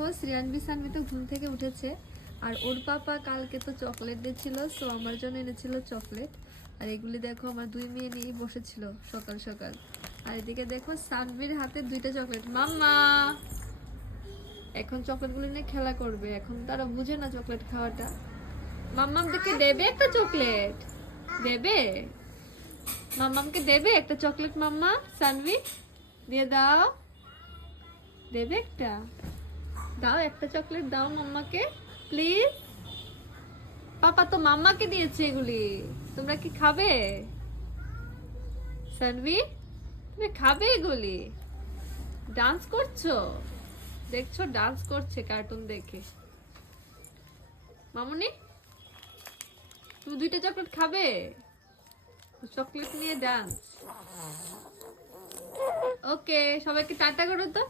দেখো শ্রেয়ানবি সানবি তো ঘুম থেকে উঠেছে, আর ওর পাপা কালকে তো চকলেট দিয়েছিল, সো আমার জন্য এনেছিল চকলেট। আর এগুলি দেখো আমার দুই মেয়ে নিয়ে বসেছিল সকাল সকাল। আর এদিকে দেখো সানবির হাতে দুইটা চকলেট। মাম্মা এখন চকলেটগুলো নিয়ে খেলা করবে, এখন তারা বুঝে না চকলেট খাওয়াটা। মাম্মামকে দেবে একটা চকলেট? দেবে? মাম্মামকে দেবে একটা চকলেট? মাম্মা সানভি দিয়ে দাও, দেবে একটা? দাও একটা চকলেট দাও মাম্মাকে প্লিজ। পাপা তো মাম্মাকে দিয়েছে এগুলি, তোমরা কি খাবে? সানভি তুমি খাবে এগুলি? ডান্স করছো, দেখছো ডান্স করছে কার্টুন দেখে। মামুনি তুমি দুইটা চকলেট খাবে? চকলেট নিয়ে ডান্স। ওকে সবাইকে টাটা করো তো।